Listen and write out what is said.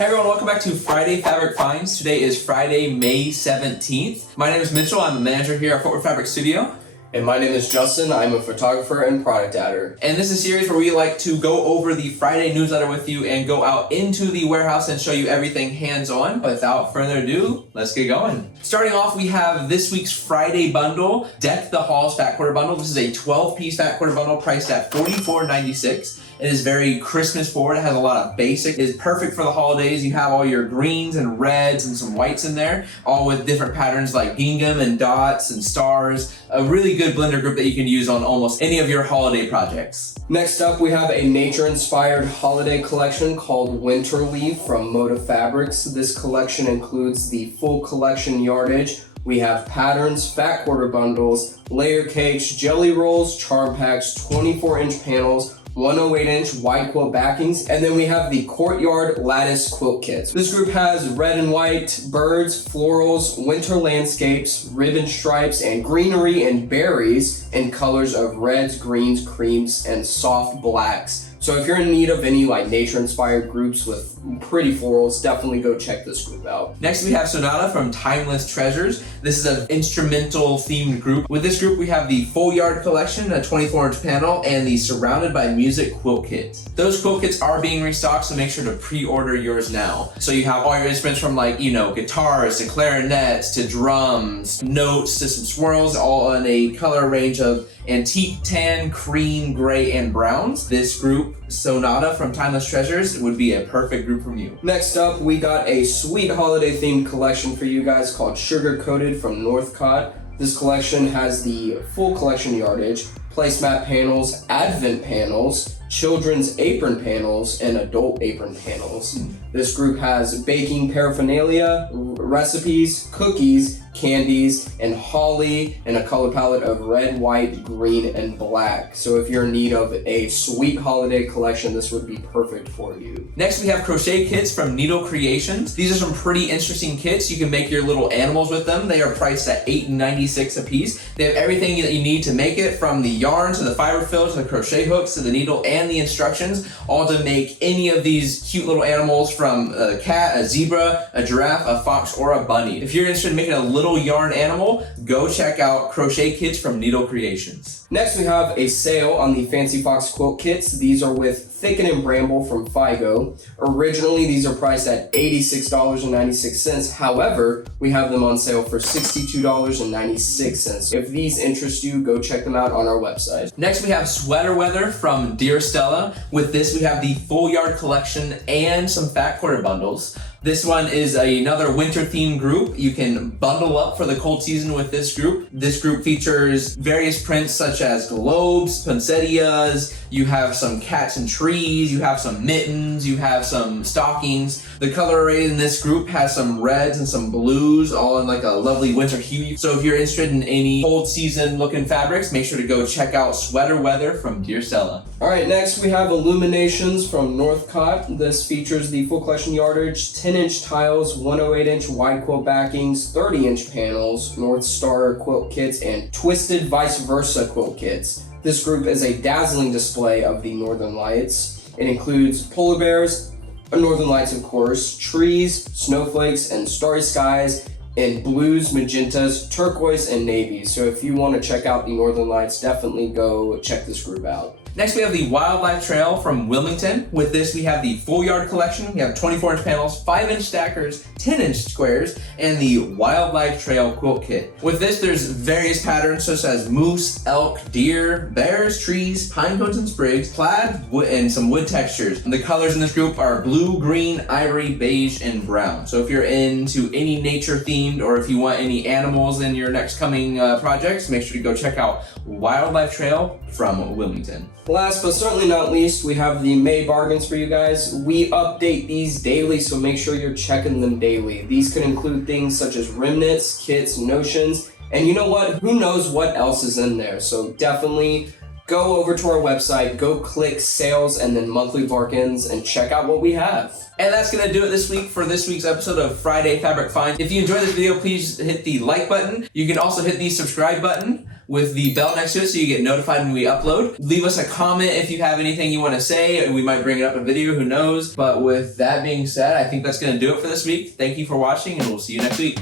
Hey everyone, welcome back to Friday Fabric Finds. Today is Friday, May 17th. My name is Mitchell, I'm a manager here at Footwear Fabric Studio. And my name is Justin, I'm a photographer and product adder. And this is a series where we like to go over the Friday newsletter with you and go out into the warehouse and show you everything hands-on. Without further ado, let's get going. Starting off, we have this week's Friday bundle, Deck the Halls Fat Quarter Bundle. This is a 12-piece Fat Quarter Bundle priced at $44.96. It is very Christmas forward. It has a lot of basic. It is perfect for the holidays. You have all your greens and reds and some whites in there, all with different patterns like gingham and dots and stars. A really good blender group that you can use on almost any of your holiday projects. Next up, we have a nature-inspired holiday collection called Winter Leaf from Moda Fabrics. This collection includes the full collection yardage. We have patterns, fat quarter bundles, layer cakes, jelly rolls, charm packs, 24-inch panels, 108-inch wide quilt backings, and then we have the Courtyard Lattice Quilt Kits. This group has red and white birds, florals, winter landscapes, ribbon stripes, and greenery and berries in colors of reds, greens, creams, and soft blacks. So if you're in need of any like nature-inspired groups with pretty florals, definitely go check this group out. Next we have Sonata from Timeless Treasures. This is an instrumental themed group. With this group we have the Full Yard Collection, a 24-inch panel, and the Surrounded by Music Quilt Kits. Those quilt kits are being restocked, so make sure to pre-order yours now. So you have all your instruments from like, guitars to clarinets to drums, notes to some swirls, all in a color range of antique tan, cream, gray, and browns. This group, Sonata from Timeless Treasures, would be a perfect group from you. Next up, we got a sweet holiday themed collection for you guys called Sugar Coated from Northcott. This collection has the full collection yardage, placemat panels, advent panels, children's apron panels, and adult apron panels. This group has baking paraphernalia, recipes, cookies, candies, and holly, and a color palette of red, white, green, and black. So if you're in need of a sweet holiday collection, this would be perfect for you. Next we have Crochet Kits from Needle Creations. These are some pretty interesting kits. You can make your little animals with them. They are priced at $8.96 a piece. They have everything that you need to make it, from the yarn to the fiber fill to the crochet hooks to the needle and the instructions, all to make any of these cute little animals, from a cat, a zebra, a giraffe, a fox, or a bunny. If you're interested in making a little yarn animal, go check out Crochet Kits from Needle Creations. Next we have a sale on the Fancy Fox Quilt Kits. These are with Thicken and Bramble from Figo. Originally, these are priced at $86.96. However, we have them on sale for $62.96. If these interest you, go check them out on our website. Next, we have Sweater Weather from Dear Stella. With this, we have the Full Yard Collection and some Fat Quarter Bundles. This one is another winter themed group. You can bundle up for the cold season with this group. This group features various prints such as globes, poinsettias, you have some cats and trees, you have some mittens, you have some stockings. The color array in this group has some reds and some blues, all in like a lovely winter hue. So if you're interested in any cold season looking fabrics, make sure to go check out Sweater Weather from Dear Stella. All right, next we have Illuminations from Northcott. This features the full collection yardage, 10-inch tiles, 108-inch wide quilt backings, 30-inch panels, North Star quilt kits, and twisted vice versa quilt kits. This group is a dazzling display of the Northern Lights. It includes polar bears, Northern Lights of course, trees, snowflakes, and starry skies in blues, magentas, turquoise, and navies. So if you want to check out the Northern Lights, definitely go check this group out. Next, we have the Wildlife Trail from Wilmington. With this, we have the Full Yard Collection. We have 24-inch panels, 5-inch stackers, 10-inch squares, and the Wildlife Trail Quilt Kit. With this, there's various patterns such as moose, elk, deer, bears, trees, pine cones and sprigs, plaid, wood, and some wood textures. And the colors in this group are blue, green, ivory, beige, and brown. So if you're into any nature themed, or if you want any animals in your next coming projects, make sure to go check out Wildlife Trail from Wilmington. Last but certainly not least, we have the May bargains for you guys. We update these daily, so make sure you're checking them daily. These could include things such as remnants, kits, notions, and you know what? Who knows what else is in there? So definitely go over to our website, go click sales and then monthly bargains, and check out what we have. And that's going to do it this week for this week's episode of Friday Fabric Finds. If you enjoyed this video, please hit the like button. You can also hit the subscribe button. with the bell next to it so you get notified when we upload. Leave us a comment if you have anything you want to say. We might bring it up in a video, who knows. But with that being said, I think that's going to do it for this week. Thank you for watching, and we'll see you next week.